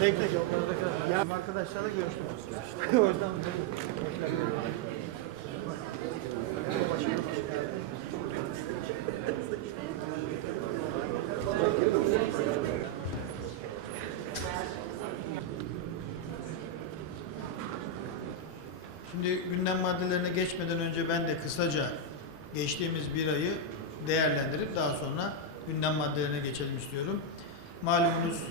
Tek tek ya arkadaşlarla görüştüm. o yüzden Şimdi gündem maddelerine geçmeden önce ben de kısaca geçtiğimiz bir ayı değerlendirip daha sonra gündem maddelerine geçelim istiyorum. Malumunuz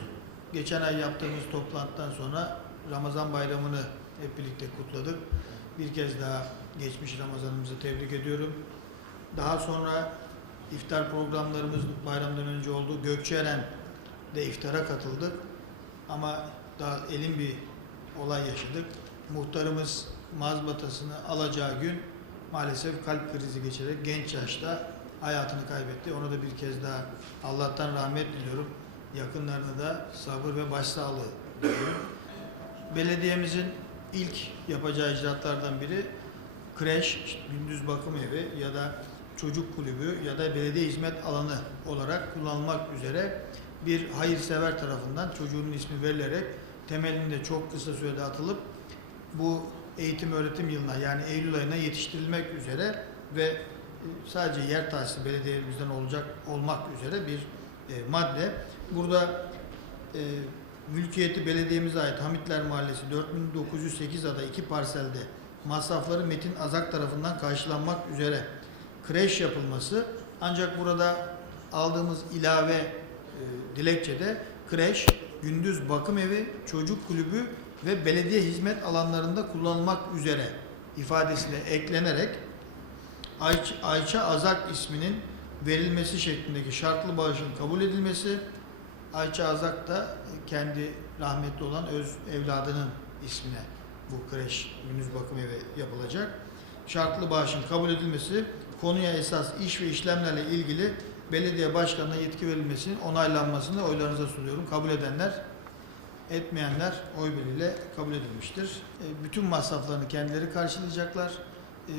geçen ay yaptığımız toplantıdan sonra Ramazan bayramını hep birlikte kutladık. Bir kez daha geçmiş Ramazanımızı tebrik ediyorum. Daha sonra iftar programlarımız bayramdan önce oldu. Gökçeeren de iftara katıldık. Ama daha elin bir olay yaşadık. Muhtarımız mazbatasını alacağı gün maalesef kalp krizi geçirerek genç yaşta hayatını kaybetti. Ona da bir kez daha Allah'tan rahmet diliyorum. Yakınlarına da sabır ve başsağlığı diliyorum. Belediyemizin ilk yapacağı icraatlardan biri kreş, gündüz bakım evi ya da çocuk kulübü ya da belediye hizmet alanı olarak kullanılmak üzere bir hayırsever tarafından çocuğun ismi verilerek temelinde çok kısa sürede atılıp bu eğitim öğretim yılına yani Eylül ayına yetiştirilmek üzere ve sadece yer tahsisi belediyemizden olacak olmak üzere bir e, madde. Burada e, mülkiyeti belediyemize ait Hamitler Mahallesi 4908 ada iki parselde masrafları Metin Azak tarafından karşılanmak üzere kreş yapılması ancak burada aldığımız ilave e, dilekçede kreş, gündüz bakım evi, çocuk kulübü ve belediye hizmet alanlarında kullanılmak üzere ifadesine eklenerek Ayça, Ayça Azak isminin verilmesi şeklindeki şartlı bağışın kabul edilmesi Ayça Azak da kendi rahmetli olan öz evladının ismine bu kreş gündüz bakım evi yapılacak. Şartlı bağışın kabul edilmesi konuya esas iş ve işlemlerle ilgili belediye başkanına yetki verilmesinin onaylanmasını oylarınıza sunuyorum. Kabul edenler, etmeyenler oy birliğiyle kabul edilmiştir. E, Bütün masraflarını kendileri karşılayacaklar. E,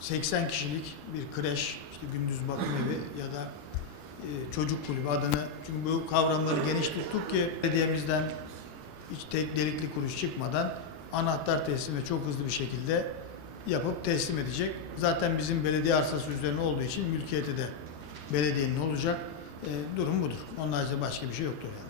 80 kişilik bir kreş, işte gündüz bakım evi ya da e, çocuk kulübü adını çünkü bu kavramları geniş tuttuk ki belediyemizden hiç tek delikli kuruş çıkmadan anahtar teslimi çok hızlı bir şekilde yapıp teslim edecek. Zaten bizim belediye arsası üzerine olduğu için mülkiyeti de belediyenin olacak. E, durum budur. Onun haricinde başka bir şey yoktur yani.